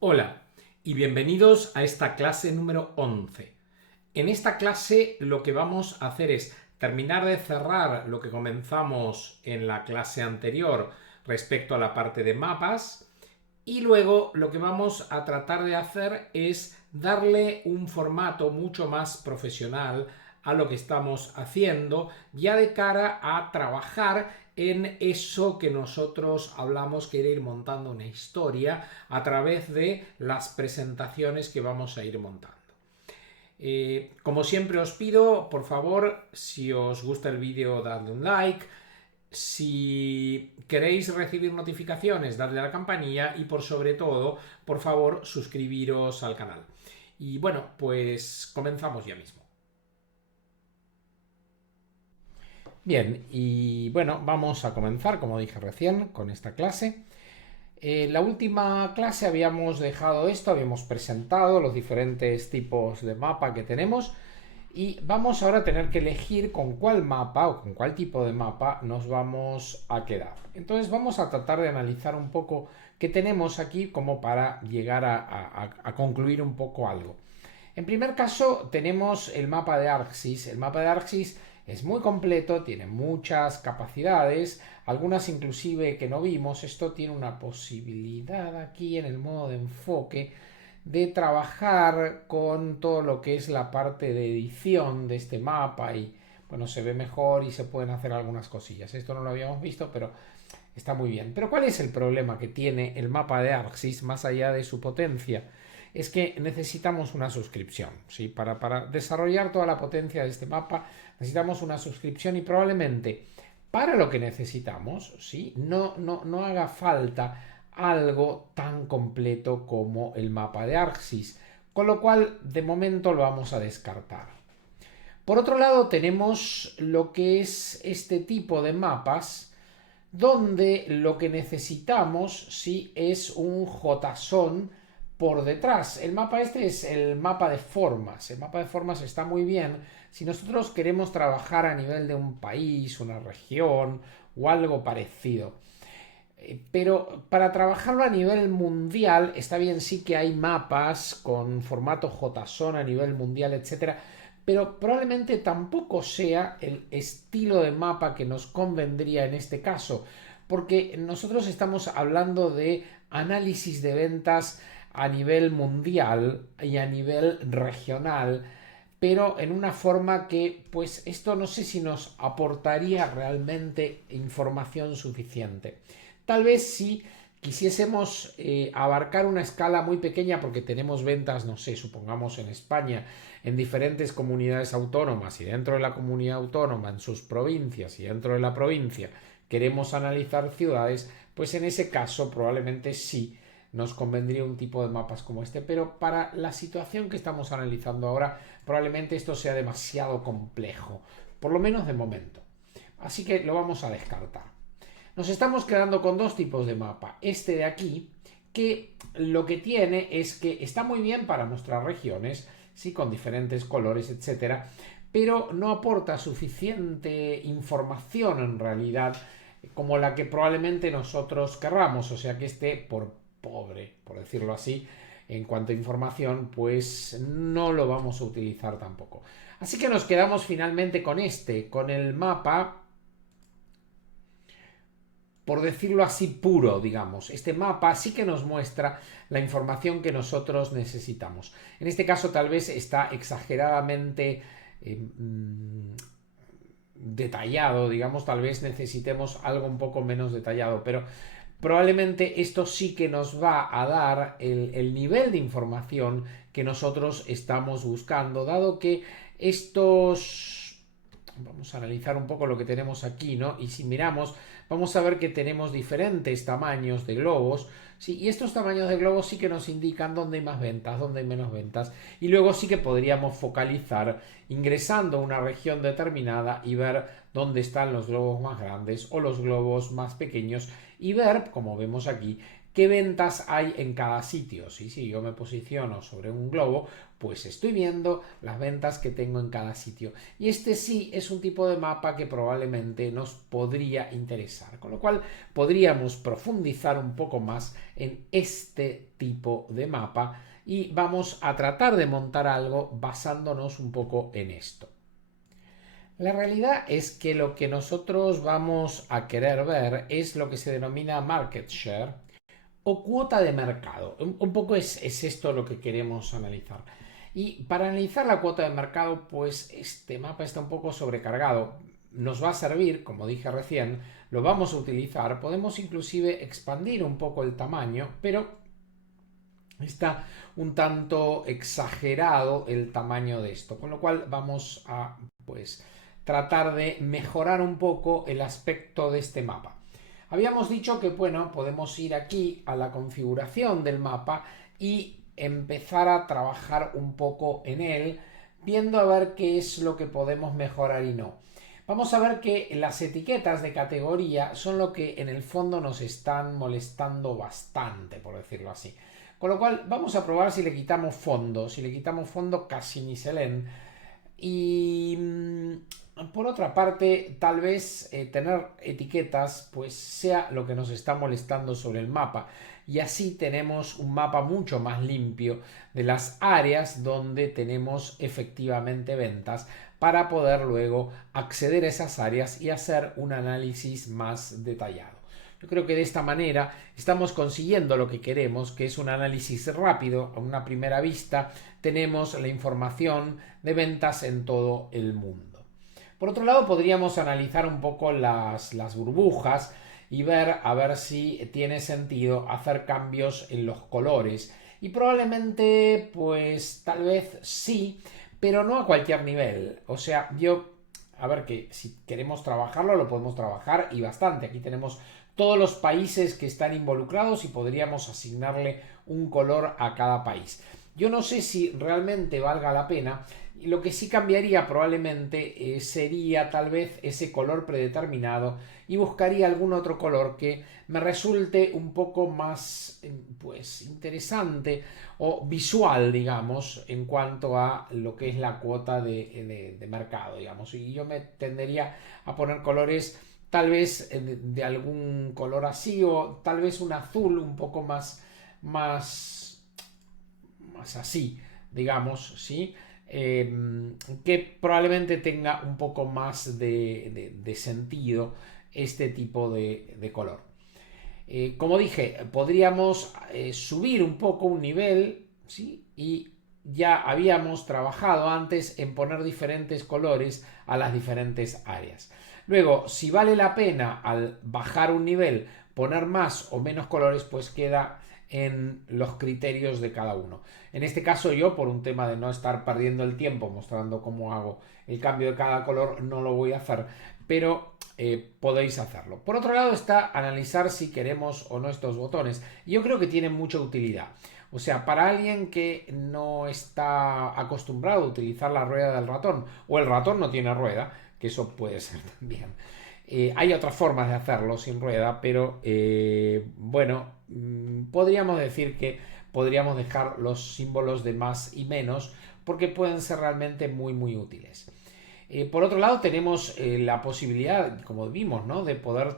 Hola y bienvenidos a esta clase número 11. En esta clase lo que vamos a hacer es terminar de cerrar lo que comenzamos en la clase anterior respecto a la parte de mapas y luego lo que vamos a tratar de hacer es darle un formato mucho más profesional a lo que estamos haciendo ya de cara a trabajar en eso que nosotros hablamos que era ir montando una historia a través de las presentaciones que vamos a ir montando. Como siempre os pido, por favor, si os gusta el vídeo, dadle un like. Si queréis recibir notificaciones, dadle a la campanilla y por sobre todo, por favor, suscribiros al canal. Y bueno, pues comenzamos ya mismo. Bien, y bueno, vamos a comenzar, como dije recién, con esta clase. En la última clase habíamos dejado esto, habíamos presentado los diferentes tipos de mapa que tenemos y vamos ahora a tener que elegir con cuál mapa o con cuál tipo de mapa nos vamos a quedar. Entonces vamos a tratar de analizar un poco qué tenemos aquí como para llegar a concluir un poco algo. En primer caso tenemos el mapa de ArcSys. El mapa de ArcSys es muy completo, tiene muchas capacidades, algunas inclusive que no vimos. Esto tiene una posibilidad aquí en el modo de enfoque de trabajar con todo lo que es la parte de edición de este mapa y bueno, se ve mejor y se pueden hacer algunas cosillas. Esto no lo habíamos visto, pero está muy bien. Pero ¿cuál es el problema que tiene el mapa de ArcSys más allá de su potencia? Es que necesitamos una suscripción, ¿sí? Para desarrollar toda la potencia de este mapa necesitamos una suscripción y probablemente para lo que necesitamos, ¿sí? No haga falta algo tan completo como el mapa de ArcSys, con lo cual de momento lo vamos a descartar. Por otro lado tenemos lo que es este tipo de mapas donde lo que necesitamos sí es un JSON por detrás. El mapa este es el mapa de formas. El mapa de formas está muy bien si nosotros queremos trabajar a nivel de un país, una región o algo parecido. Pero para trabajarlo a nivel mundial, está bien sí que hay mapas con formato JSON a nivel mundial, etcétera, pero probablemente tampoco sea el estilo de mapa que nos convendría en este caso, porque nosotros estamos hablando de análisis de ventas a nivel mundial y a nivel regional, pero en una forma que, pues esto no sé si nos aportaría realmente información suficiente. Tal vez si quisiésemos abarcar una escala muy pequeña porque tenemos ventas, no sé, supongamos en España, en diferentes comunidades autónomas y dentro de la comunidad autónoma, en sus provincias y dentro de la provincia, queremos analizar ciudades, pues en ese caso probablemente sí nos convendría un tipo de mapas como este, pero para la situación que estamos analizando ahora, probablemente esto sea demasiado complejo, por lo menos de momento. Así que lo vamos a descartar. Nos estamos quedando con dos tipos de mapa. Este de aquí, que lo que tiene es que está muy bien para mostrar regiones, sí, con diferentes colores, etcétera, pero no aporta suficiente información en realidad como la que probablemente nosotros querramos, o sea que esté por pobre, por decirlo así, en cuanto a información, pues no lo vamos a utilizar tampoco. Así que nos quedamos finalmente con este, con el mapa, por decirlo así, puro, digamos. Este mapa sí que nos muestra la información que nosotros necesitamos. En este caso tal vez está exageradamente detallado, digamos, tal vez necesitemos algo un poco menos detallado, pero probablemente esto sí que nos va a dar el nivel de información que nosotros estamos buscando, dado que estos... Vamos a analizar un poco lo que tenemos aquí, ¿no? Y si miramos, vamos a ver que tenemos diferentes tamaños de globos, ¿sí? Y estos tamaños de globos sí que nos indican dónde hay más ventas, dónde hay menos ventas. Y luego sí que podríamos focalizar ingresando a una región determinada y ver dónde están los globos más grandes o los globos más pequeños y ver, como vemos aquí, qué ventas hay en cada sitio. Si yo me posiciono sobre un globo, pues estoy viendo las ventas que tengo en cada sitio. Y este sí es un tipo de mapa que probablemente nos podría interesar, con lo cual podríamos profundizar un poco más en este tipo de mapa y vamos a tratar de montar algo basándonos un poco en esto. La realidad es que lo que nosotros vamos a querer ver es lo que se denomina market share o cuota de mercado. Un poco es esto lo que queremos analizar. Y para analizar la cuota de mercado, pues este mapa está un poco sobrecargado. Nos va a servir, como dije recién, lo vamos a utilizar. Podemos inclusive expandir un poco el tamaño, pero está un tanto exagerado el tamaño de esto. Con lo cual vamos a, pues, tratar de mejorar un poco el aspecto de este mapa. Habíamos dicho que, bueno, podemos ir aquí a la configuración del mapa y empezar a trabajar un poco en él, viendo a ver qué es lo que podemos mejorar y no. Vamos a ver que las etiquetas de categoría son lo que en el fondo nos están molestando bastante, por decirlo así. Con lo cual vamos a probar si le quitamos fondo. Si le quitamos fondo casi ni se leen. Y por otra parte, tal vez tener etiquetas pues sea lo que nos está molestando sobre el mapa. Y así tenemos un mapa mucho más limpio de las áreas donde tenemos efectivamente ventas para poder luego acceder a esas áreas y hacer un análisis más detallado. Yo creo que de esta manera estamos consiguiendo lo que queremos, que es un análisis rápido. A una primera vista tenemos la información de ventas en todo el mundo. Por otro lado, podríamos analizar un poco las burbujas y ver a ver si tiene sentido hacer cambios en los colores. Y probablemente, pues tal vez sí, pero no a cualquier nivel. O sea, a ver que si queremos trabajarlo, lo podemos trabajar y bastante. Aquí tenemos todos los países que están involucrados y podríamos asignarle un color a cada país. Yo no sé si realmente valga la pena. Y lo que sí cambiaría probablemente sería tal vez ese color predeterminado y buscaría algún otro color que me resulte un poco más pues interesante o visual, digamos, en cuanto a lo que es la cuota de mercado, digamos. Y yo me tendería a poner colores tal vez de algún color así o tal vez un azul un poco más así, digamos, ¿sí? Que probablemente tenga un poco más de sentido este tipo de color. Como dije, podríamos subir un poco un nivel, ¿sí? Y ya habíamos trabajado antes en poner diferentes colores a las diferentes áreas. Luego, si vale la pena al bajar un nivel poner más o menos colores, pues queda en los criterios de cada uno. En este caso yo, por un tema de no estar perdiendo el tiempo mostrando cómo hago el cambio de cada color, no lo voy a hacer, pero podéis hacerlo. Por otro lado está analizar si queremos o no estos botones. Yo creo que tienen mucha utilidad. O sea, para alguien que no está acostumbrado a utilizar la rueda del ratón o el ratón no tiene rueda, que eso puede ser también. Hay otras formas de hacerlo sin rueda, pero bueno, podríamos decir que podríamos dejar los símbolos de más y menos porque pueden ser realmente muy útiles. Por otro lado, tenemos la posibilidad, como vimos, ¿no?, de poder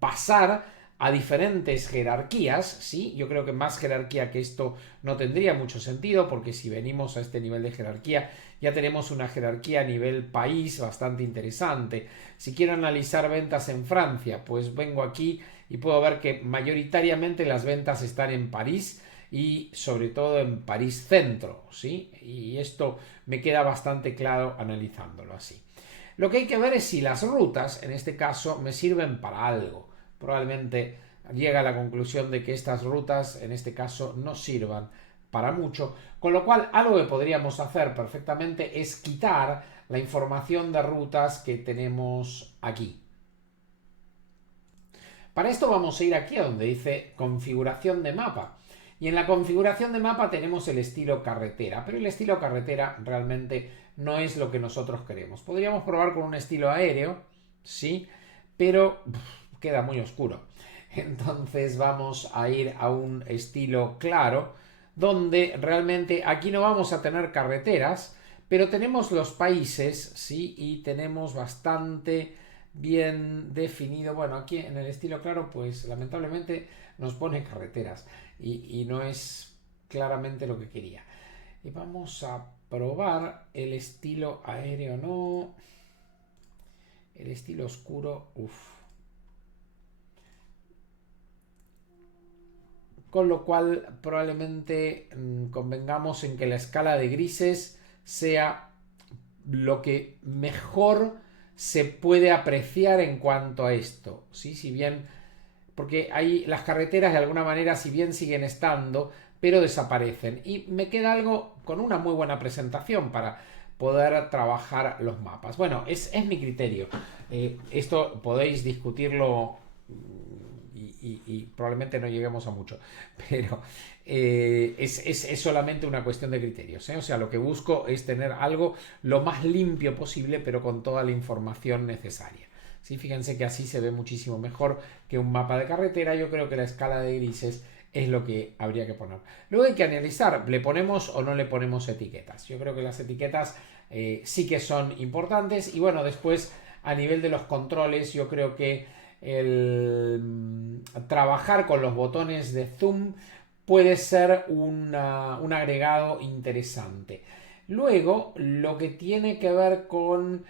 pasar a diferentes jerarquías, ¿sí? Yo creo que más jerarquía que esto no tendría mucho sentido, porque si venimos a este nivel de jerarquía, ya tenemos una jerarquía a nivel país bastante interesante. Si quiero analizar ventas en Francia, pues vengo aquí y puedo ver que mayoritariamente las ventas están en París y sobre todo en París centro, ¿sí? Y esto me queda bastante claro analizándolo así. Lo que hay que ver es si las rutas, en este caso, me sirven para algo. Probablemente llega a la conclusión de que estas rutas, en este caso, no sirvan para mucho, con lo cual algo que podríamos hacer perfectamente es quitar la información de rutas que tenemos aquí. Para esto vamos a ir aquí a donde dice configuración de mapa. Y en la configuración de mapa tenemos el estilo carretera, pero el estilo carretera realmente no es lo que nosotros queremos. Podríamos probar con un estilo aéreo, sí, pero queda muy oscuro. Entonces vamos a ir a un estilo claro, donde realmente aquí no vamos a tener carreteras, pero tenemos los países, ¿sí? Y tenemos bastante bien definido. Bueno, aquí en el estilo claro, pues lamentablemente nos pone carreteras y no es claramente lo que quería. Y vamos a probar el estilo aéreo, no. El estilo oscuro, uff. Con lo cual probablemente convengamos en que la escala de grises sea lo que mejor se puede apreciar en cuanto a esto, ¿sí? Si bien, porque hay las carreteras de alguna manera, si bien siguen estando, pero desaparecen. Y me queda algo con una muy buena presentación para poder trabajar los mapas. Bueno, es mi criterio. Esto podéis discutirlo y probablemente no lleguemos a mucho, pero es solamente una cuestión de criterios, ¿eh? O sea, lo que busco es tener algo lo más limpio posible, pero con toda la información necesaria. ¿Sí? Fíjense que así se ve muchísimo mejor que un mapa de carretera. Yo creo que la escala de grises es lo que habría que poner. Luego hay que analizar, ¿le ponemos o no le ponemos etiquetas? Yo creo que las etiquetas sí que son importantes. Y bueno, después a nivel de los controles, yo creo que el trabajar con los botones de zoom puede ser un agregado interesante. Luego, lo que tiene que ver con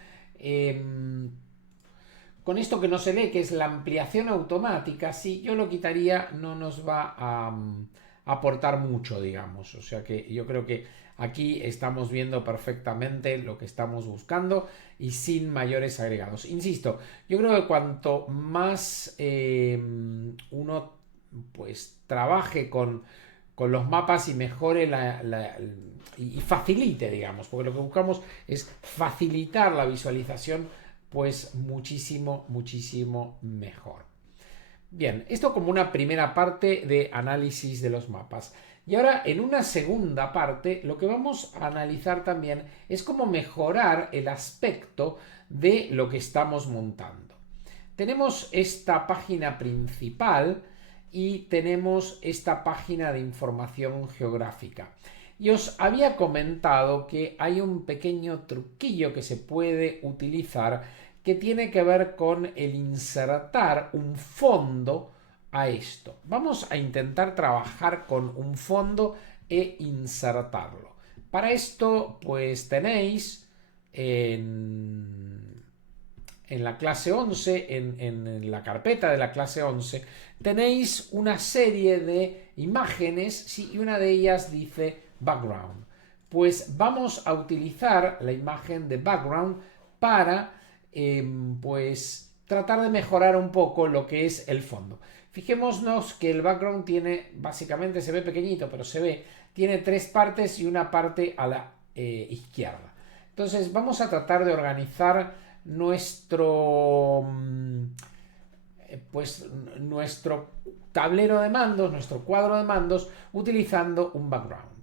esto que no se ve, que es la ampliación automática, si yo lo quitaría, no nos va a aportar mucho, digamos. O sea que yo creo que aquí estamos viendo perfectamente lo que estamos buscando y sin mayores agregados. Insisto, yo creo que cuanto más uno pues trabaje con los mapas y mejore y facilite, digamos, porque lo que buscamos es facilitar la visualización, pues muchísimo, muchísimo mejor. Bien, esto como una primera parte de análisis de los mapas. Y ahora en una segunda parte lo que vamos a analizar también es cómo mejorar el aspecto de lo que estamos montando. Tenemos esta página principal y tenemos esta página de información geográfica. Y os había comentado que hay un pequeño truquillo que se puede utilizar que tiene que ver con el insertar un fondo a esto. Vamos a intentar trabajar con un fondo e insertarlo. Para esto, pues tenéis en la clase 11, en la carpeta de la clase 11, tenéis una serie de imágenes, ¿sí? Y una de ellas dice background. Pues vamos a utilizar la imagen de background para pues tratar de mejorar un poco lo que es el fondo. Fijémonos que el background tiene, básicamente se ve pequeñito, pero se ve, tiene tres partes y una parte a la izquierda. Entonces vamos a tratar de organizar nuestro pues nuestro tablero de mandos, nuestro cuadro de mandos, utilizando un background.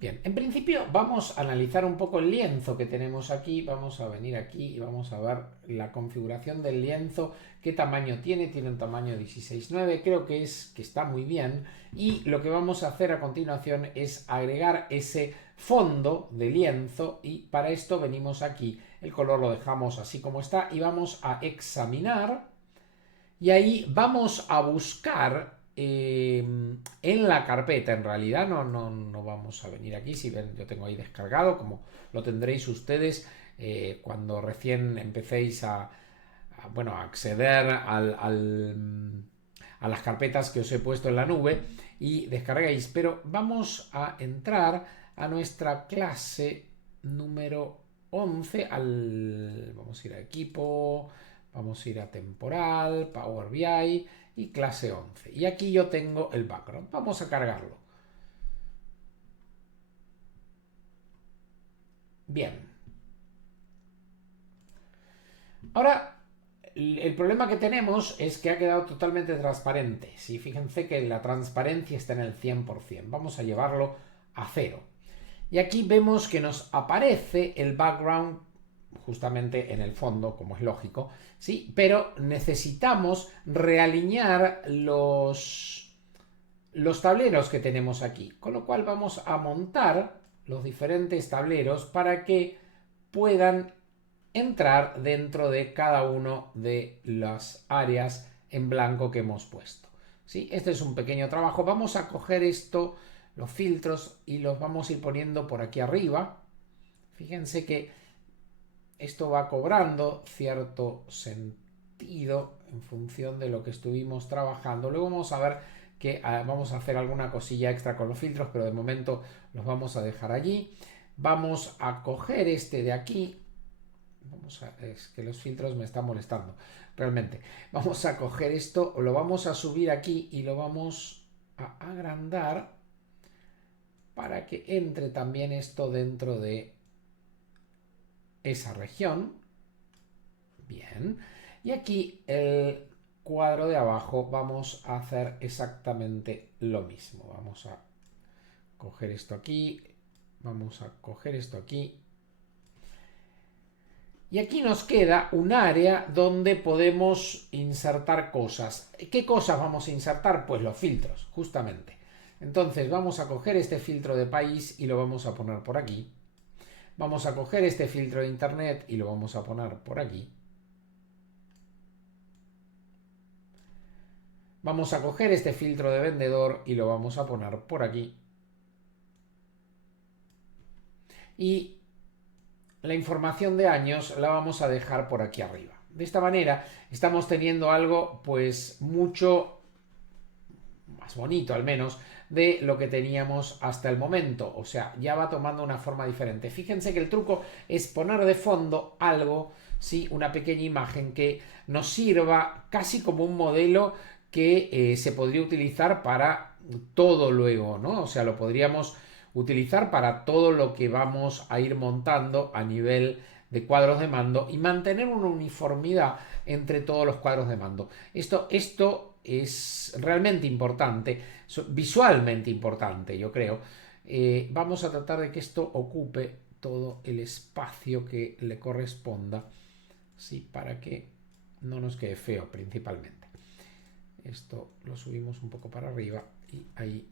Bien, en principio vamos a analizar un poco el lienzo que tenemos aquí. Vamos a venir aquí y vamos a ver la configuración del lienzo, qué tamaño tiene. Tiene un tamaño 16:9, creo que está muy bien. Y lo que vamos a hacer a continuación es agregar ese fondo de lienzo y para esto venimos aquí. El color lo dejamos así como está y vamos a examinar y ahí vamos a buscar en la carpeta, en realidad no vamos a venir aquí. Si ven, yo tengo ahí descargado, como lo tendréis ustedes cuando recién empecéis bueno, a acceder a las carpetas que os he puesto en la nube y descargáis. Pero vamos a entrar a nuestra clase número 11, vamos a ir a equipo, vamos a ir a temporal, Power BI y clase 11. Y aquí yo tengo el background. Vamos a cargarlo. Bien. Ahora, el problema que tenemos es que ha quedado totalmente transparente. Sí, fíjense que la transparencia está en el 100%. Vamos a llevarlo a 0. Y aquí vemos que nos aparece el background justamente en el fondo, como es lógico, ¿sí? Pero necesitamos realinear los tableros que tenemos aquí, con lo cual vamos a montar los diferentes tableros para que puedan entrar dentro de cada uno de las áreas en blanco que hemos puesto. ¿Sí? Este es un pequeño trabajo. Vamos a coger esto, los filtros, y los vamos a ir poniendo por aquí arriba. Fíjense que esto va cobrando cierto sentido en función de lo que estuvimos trabajando. Luego vamos a ver que vamos a hacer alguna cosilla extra con los filtros, pero de momento los vamos a dejar allí. Vamos a coger este de aquí. Es que los filtros me están molestando realmente. Vamos a coger esto, lo vamos a subir aquí y lo vamos a agrandar para que entre también esto dentro de esa región. Bien. Y aquí el cuadro de abajo vamos a hacer exactamente lo mismo. Vamos a coger esto aquí, vamos a coger esto aquí. Y aquí nos queda un área donde podemos insertar cosas. ¿Qué cosas vamos a insertar? Pues los filtros, justamente. Entonces vamos a coger este filtro de país y lo vamos a poner por aquí. Vamos a coger este filtro de internet y lo vamos a poner por aquí. Vamos a coger este filtro de vendedor y lo vamos a poner por aquí. Y la información de años la vamos a dejar por aquí arriba. De esta manera estamos teniendo algo pues mucho más bonito al menos de lo que teníamos hasta el momento. O sea, ya va tomando una forma diferente. Fíjense que el truco es poner de fondo algo, ¿sí? Una pequeña imagen que nos sirva casi como un modelo que se podría utilizar para todo luego, ¿no? O sea, lo podríamos utilizar para todo lo que vamos a ir montando a nivel de cuadros de mando y mantener una uniformidad entre todos los cuadros de mando. Esto es realmente importante, visualmente importante, yo creo. Vamos a tratar de que esto ocupe todo el espacio que le corresponda, ¿sí? Para que no nos quede feo principalmente. Esto lo subimos un poco para arriba y ahí,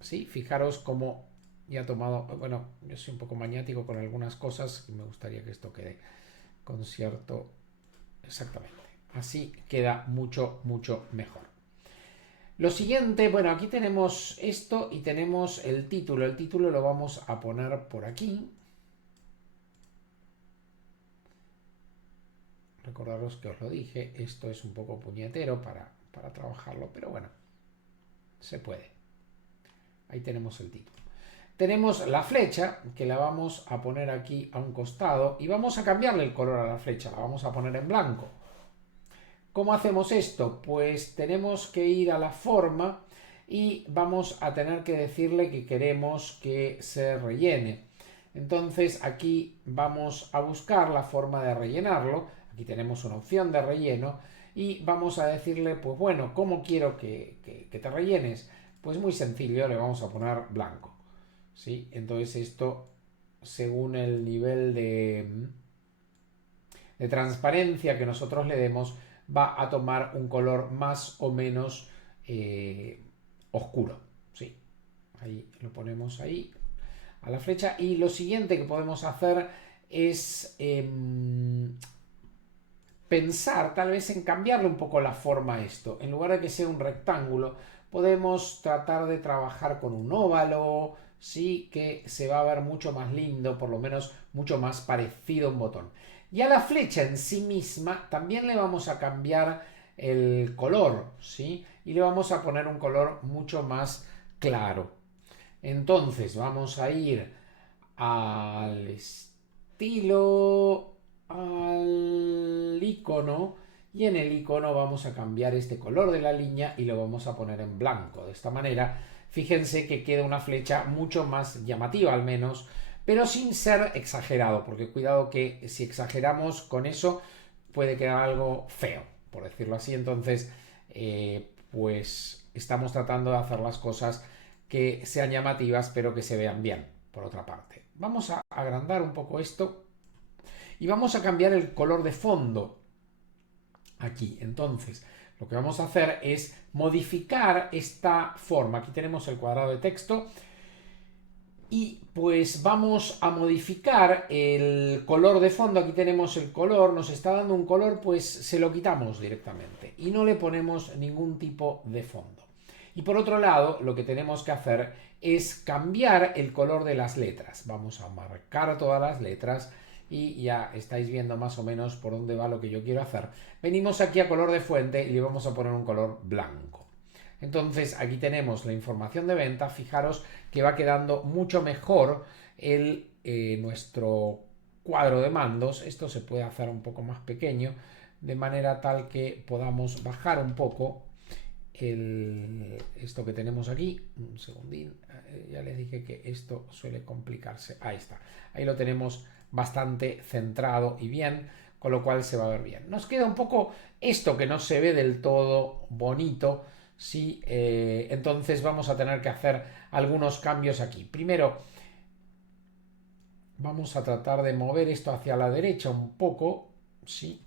sí, fijaros cómo ya ha tomado, bueno, yo soy un poco maniático con algunas cosas y me gustaría que esto quede con cierto, exactamente, así queda mucho, mucho mejor. Lo siguiente, bueno, aquí tenemos esto y tenemos el título lo vamos a poner por aquí. Recordaros que os lo dije, esto es un poco puñetero para trabajarlo, pero bueno, se puede. Ahí tenemos el título. Tenemos la flecha, que la vamos a poner aquí a un costado y vamos a cambiarle el color a la flecha, la vamos a poner en blanco. ¿Cómo hacemos esto? Pues tenemos que ir a la forma y vamos a tener que decirle que queremos que se rellene. Entonces aquí vamos a buscar la forma de rellenarlo. Aquí tenemos una opción de relleno y vamos a decirle, pues bueno, ¿cómo quiero que te rellenes? Pues muy sencillo, le vamos a poner blanco. ¿Sí? Entonces esto, según el nivel de transparencia que nosotros le demos, va a tomar un color más o menos oscuro. ¿Sí? Ahí lo ponemos ahí a la flecha. Y lo siguiente que podemos hacer es pensar tal vez en cambiarle un poco la forma a esto. En lugar de que sea un rectángulo, podemos tratar de trabajar con un óvalo, sí, que se va a ver mucho más lindo, por lo menos mucho más parecido a un botón. Y a la flecha en sí misma también le vamos a cambiar el color, ¿sí? Y le vamos a poner un color mucho más claro. Entonces vamos a ir al estilo, al icono, y en el icono vamos a cambiar este color de la línea y lo vamos a poner en blanco. De esta manera, fíjense que queda una flecha mucho más llamativa al menos, pero sin ser exagerado, porque cuidado que si exageramos con eso puede quedar algo feo, por decirlo así. Entonces, pues estamos tratando de hacer las cosas que sean llamativas, pero que se vean bien, por otra parte. Vamos a agrandar un poco esto Y vamos a cambiar el color de fondo aquí. Entonces, lo que vamos a hacer es modificar esta forma. Aquí tenemos el cuadrado de texto. Y pues vamos a modificar el color de fondo. Aquí tenemos el color, nos está dando un color, pues se lo quitamos directamente y no le ponemos ningún tipo de fondo. Y por otro lado, lo que tenemos que hacer es cambiar el color de las letras. Vamos a marcar todas las letras y ya estáis viendo más o menos por dónde va lo que yo quiero hacer. Venimos aquí a color de fuente y le vamos a poner un color blanco. Entonces aquí tenemos la información de venta. Fijaros que va quedando mucho mejor nuestro cuadro de mandos. Esto se puede hacer un poco más pequeño de manera tal que podamos bajar un poco esto que tenemos aquí. Un segundín, ya les dije que esto suele complicarse. Ahí está, ahí lo tenemos bastante centrado y bien, con lo cual se va a ver bien. Nos queda un poco esto que no se ve del todo bonito. Sí, entonces vamos a tener que hacer algunos cambios aquí. Primero, vamos a tratar de mover esto hacia la derecha un poco. Sí.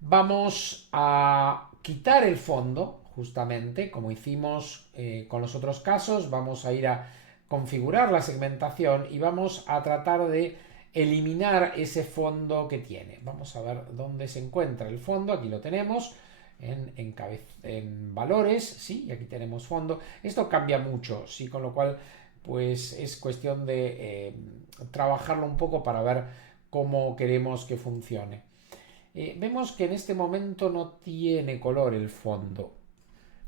Vamos a quitar el fondo, justamente, como hicimos con los otros casos. Vamos a ir a configurar la segmentación y vamos a tratar de eliminar ese fondo que tiene. Vamos a ver dónde se encuentra el fondo. Aquí lo tenemos. En valores, sí, y aquí tenemos fondo. Esto cambia mucho, sí, con lo cual pues es cuestión de trabajarlo un poco para ver cómo queremos que funcione. Vemos que en este momento no tiene color el fondo,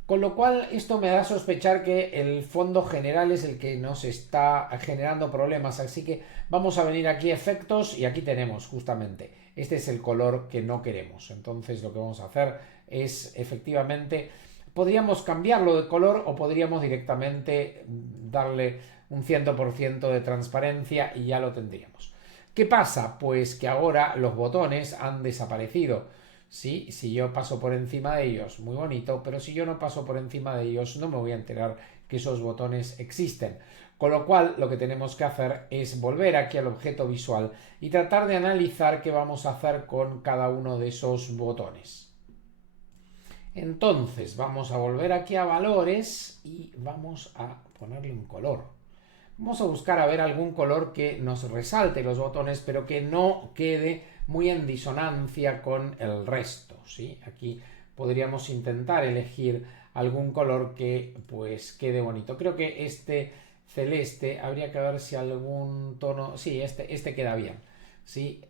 con lo cual esto me da a sospechar que el fondo general es el que nos está generando problemas, así que vamos a venir aquí a efectos y aquí tenemos justamente, este es el color que no queremos. Entonces lo que vamos a hacer es efectivamente, podríamos cambiarlo de color o podríamos directamente darle un 100% de transparencia y ya lo tendríamos. ¿Qué pasa? Pues que ahora los botones han desaparecido. ¿Sí? Si yo paso por encima de ellos, muy bonito, pero si yo no paso por encima de ellos, no me voy a enterar que esos botones existen. Con lo cual, lo que tenemos que hacer es volver aquí al objeto visual y tratar de analizar qué vamos a hacer con cada uno de esos botones. Entonces, vamos a volver aquí a valores y vamos a ponerle un color. Vamos a buscar a ver algún color que nos resalte los botones, pero que no quede muy en disonancia con el resto, ¿sí? Aquí podríamos intentar elegir algún color que pues quede bonito. Creo que este celeste habría que ver si algún tono... Sí, este queda bien. ¿Sí?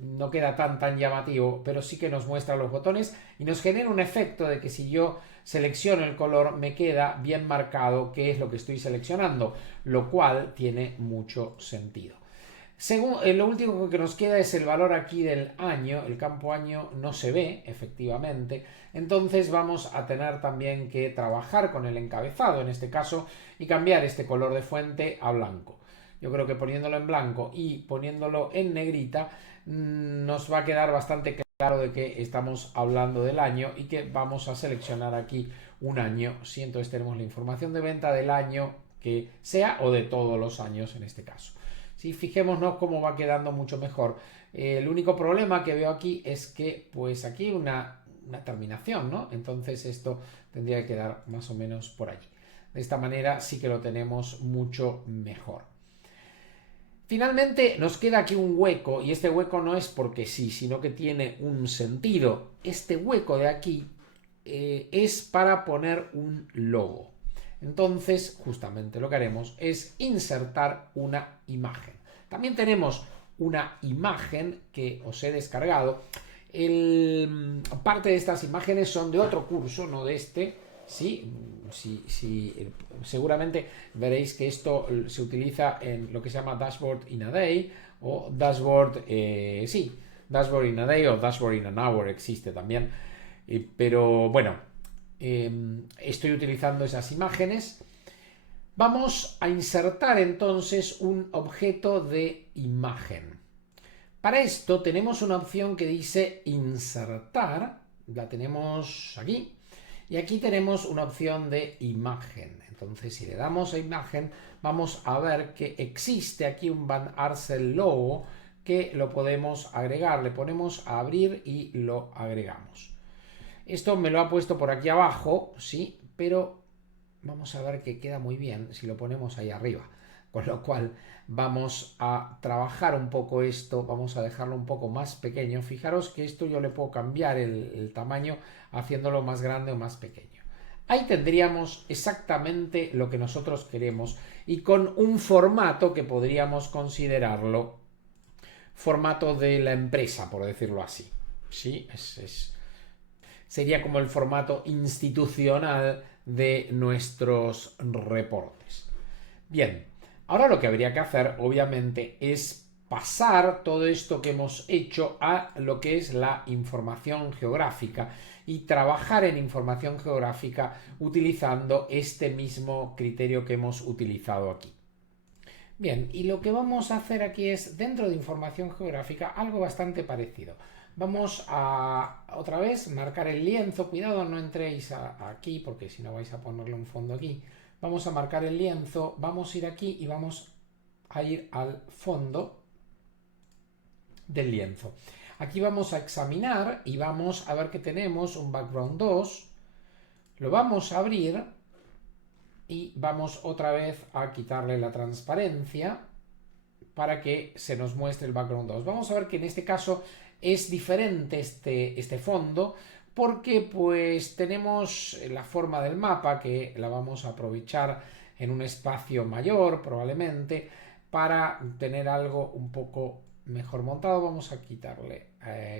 No queda tan llamativo, pero sí que nos muestra los botones y nos genera un efecto de que si yo selecciono el color me queda bien marcado qué es lo que estoy seleccionando, lo cual tiene mucho sentido. Lo último que nos queda es el valor aquí del año. El campo año no se ve, efectivamente. Entonces vamos a tener también que trabajar con el encabezado, en este caso, y cambiar este color de fuente a blanco. Yo creo que poniéndolo en blanco y poniéndolo en negrita nos va a quedar bastante claro de que estamos hablando del año y que vamos a seleccionar aquí un año. Sí, entonces tenemos la información de venta del año que sea o de todos los años en este caso. Sí, fijémonos cómo va quedando mucho mejor. El único problema que veo aquí es que pues aquí hay una terminación, ¿no? Entonces esto tendría que quedar más o menos por allí. De esta manera sí que lo tenemos mucho mejor. Finalmente nos queda aquí un hueco y este hueco no es porque sí, sino que tiene un sentido. Este hueco de aquí es para poner un logo. Entonces, justamente lo que haremos es insertar una imagen. También tenemos una imagen que os he descargado. Parte de estas imágenes son de otro curso, no de este. Sí, seguramente veréis que esto se utiliza en lo que se llama Dashboard in a Day o Dashboard, Dashboard in a Day o Dashboard in an Hour existe también. Pero bueno, estoy utilizando esas imágenes. Vamos a insertar entonces un objeto de imagen. Para esto tenemos una opción que dice insertar, la tenemos aquí. Y aquí tenemos una opción de imagen. Entonces, si le damos a imagen, vamos a ver que existe aquí un Van Arsel logo que lo podemos agregar. Le ponemos a abrir y lo agregamos. Esto me lo ha puesto por aquí abajo, sí, pero vamos a ver que queda muy bien si lo ponemos ahí arriba. Con lo cual vamos a trabajar un poco esto, vamos a dejarlo un poco más pequeño. Fijaros que esto yo le puedo cambiar el tamaño haciéndolo más grande o más pequeño. Ahí tendríamos exactamente lo que nosotros queremos y con un formato que podríamos considerarlo formato de la empresa, por decirlo así. ¿Sí? Sería como el formato institucional de nuestros reportes. Bien, ahora lo que habría que hacer, obviamente, es pasar todo esto que hemos hecho a lo que es la información geográfica y trabajar en información geográfica utilizando este mismo criterio que hemos utilizado aquí. Bien, y lo que vamos a hacer aquí es, dentro de información geográfica, algo bastante parecido. Vamos a, otra vez, marcar el lienzo. Cuidado, no entréis aquí, porque si no vais a ponerle un fondo aquí. Vamos a marcar el lienzo, vamos a ir aquí y vamos a ir al fondo del lienzo. Aquí vamos a examinar y vamos a ver que tenemos un background 2. Lo vamos a abrir y vamos otra vez a quitarle la transparencia para que se nos muestre el background 2. Vamos a ver que en este caso es diferente este fondo porque pues tenemos la forma del mapa que la vamos a aprovechar en un espacio mayor probablemente para tener algo un poco mejor montado. Vamos a quitarle,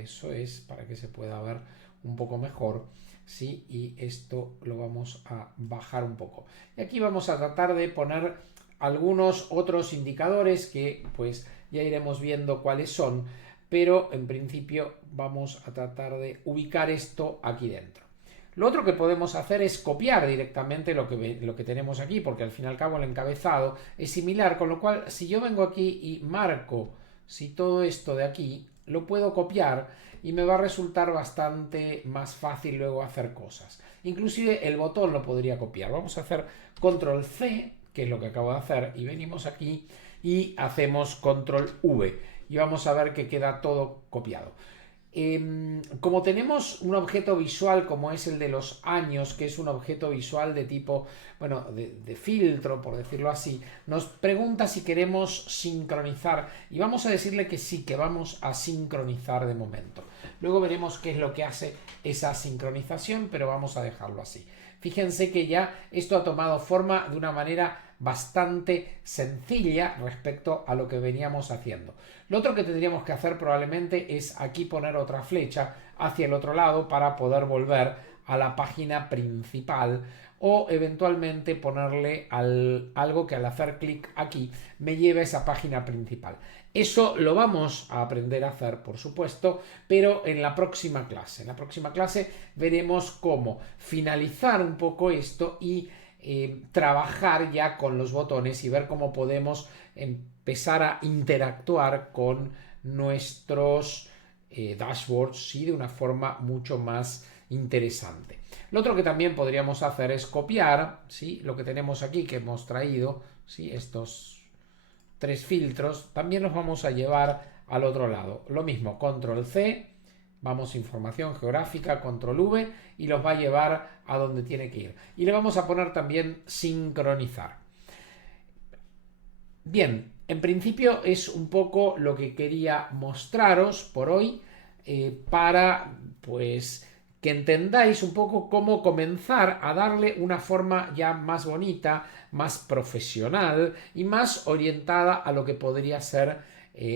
eso es para que se pueda ver un poco mejor. Sí, y esto lo vamos a bajar un poco. Y aquí vamos a tratar de poner algunos otros indicadores que pues ya iremos viendo cuáles son, pero en principio vamos a tratar de ubicar esto aquí dentro. Lo otro que podemos hacer es copiar directamente lo que tenemos aquí, porque al fin y al cabo el encabezado es similar, con lo cual si yo vengo aquí y marco si todo esto de aquí, lo puedo copiar y me va a resultar bastante más fácil luego hacer cosas. Inclusive el botón lo podría copiar. Vamos a hacer control C, que es lo que acabo de hacer, y venimos aquí y hacemos control V y vamos a ver que queda todo copiado. Como tenemos un objeto visual como es el de los años, que es un objeto visual de tipo, bueno, de filtro, por decirlo así, nos pregunta si queremos sincronizar y vamos a decirle que sí, que vamos a sincronizar de momento. Luego veremos qué es lo que hace esa sincronización, pero vamos a dejarlo así. Fíjense que ya esto ha tomado forma de una manera bastante sencilla respecto a lo que veníamos haciendo. Lo otro que tendríamos que hacer probablemente es aquí poner otra flecha hacia el otro lado para poder volver a la página principal o eventualmente ponerle algo que al hacer clic aquí me lleve a esa página principal. Eso lo vamos a aprender a hacer, por supuesto, pero en la próxima clase. En la próxima clase veremos cómo finalizar un poco esto y trabajar ya con los botones y ver cómo podemos empezar a interactuar con nuestros dashboards, ¿sí? De una forma mucho más interesante. Lo otro que también podríamos hacer es copiar, ¿sí? Lo que tenemos aquí que hemos traído, ¿sí? Estos 3 filtros, también los vamos a llevar al otro lado. Lo mismo, control C, vamos a información geográfica, control V y los va a llevar a donde tiene que ir. Y le vamos a poner también sincronizar. Bien, en principio es un poco lo que quería mostraros por hoy para pues que entendáis un poco cómo comenzar a darle una forma ya más bonita, más profesional y más orientada a lo que podría ser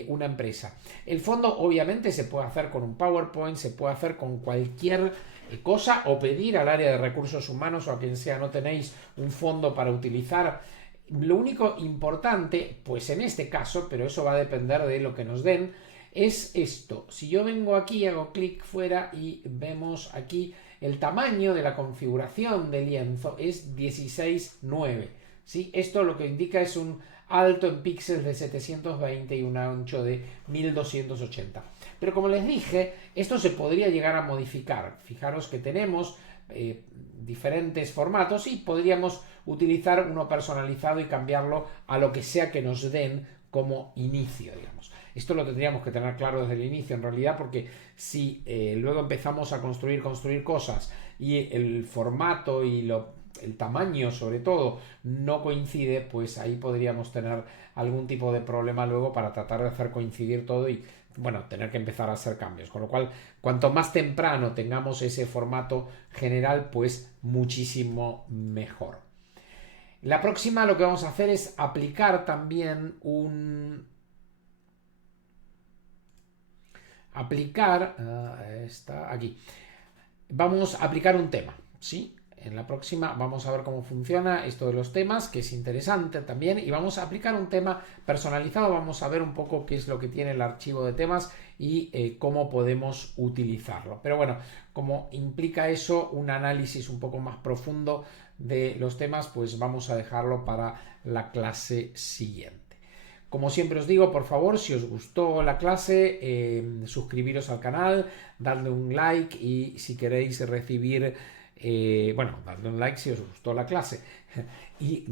una empresa. El fondo obviamente se puede hacer con un PowerPoint, se puede hacer con cualquier cosa o pedir al área de recursos humanos o a quien sea, no tenéis un fondo para utilizar. Lo único importante, pues en este caso, pero eso va a depender de lo que nos den, es esto. Si yo vengo aquí, hago clic fuera y vemos aquí el tamaño de la configuración del lienzo es 16:9. ¿Sí? Esto lo que indica es un alto en píxeles de 720 y un ancho de 1280. Pero como les dije, esto se podría llegar a modificar. Fijaros que tenemos diferentes formatos y podríamos utilizar uno personalizado y cambiarlo a lo que sea que nos den como inicio, digamos. Esto lo tendríamos que tener claro desde el inicio en realidad, porque si luego empezamos a construir cosas y el formato y el tamaño sobre todo no coincide, pues ahí podríamos tener algún tipo de problema luego para tratar de hacer coincidir todo y bueno, tener que empezar a hacer cambios. Con lo cual, cuanto más temprano tengamos ese formato general, pues muchísimo mejor. La próxima lo que vamos a hacer es aplicar también está aquí. Vamos a aplicar un tema, ¿sí? En la próxima vamos a ver cómo funciona esto de los temas, que es interesante también, y vamos a aplicar un tema personalizado, vamos a ver un poco qué es lo que tiene el archivo de temas y cómo podemos utilizarlo. Pero bueno, como implica eso un análisis un poco más profundo de los temas, pues vamos a dejarlo para la clase siguiente. Como siempre os digo, por favor, si os gustó la clase, suscribiros al canal, darle un like y si queréis recibir, darle un like si os gustó la clase. Y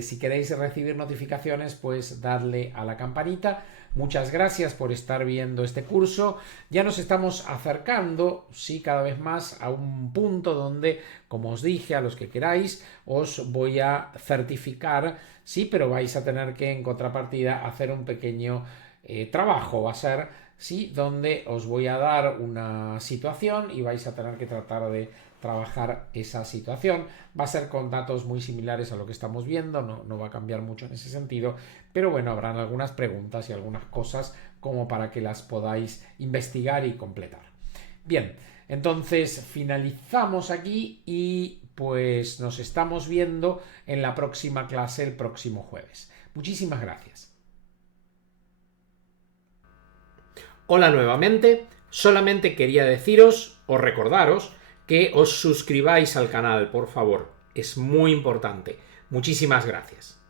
si queréis recibir notificaciones, pues darle a la campanita. Muchas gracias por estar viendo este curso. Ya nos estamos acercando, sí, cada vez más a un punto donde, como os dije, a los que queráis, os voy a certificar, sí, pero vais a tener que, en contrapartida, hacer un pequeño trabajo. Va a ser, sí, donde os voy a dar una situación y vais a tener que tratar de trabajar esa situación. Va a ser con datos muy similares a lo que estamos viendo, no va a cambiar mucho en ese sentido, pero bueno, habrán algunas preguntas y algunas cosas como para que las podáis investigar y completar. Bien, entonces finalizamos aquí y pues nos estamos viendo en la próxima clase el próximo jueves. Muchísimas gracias. Hola nuevamente, solamente quería deciros o recordaros que os suscribáis al canal, por favor. Es muy importante. Muchísimas gracias.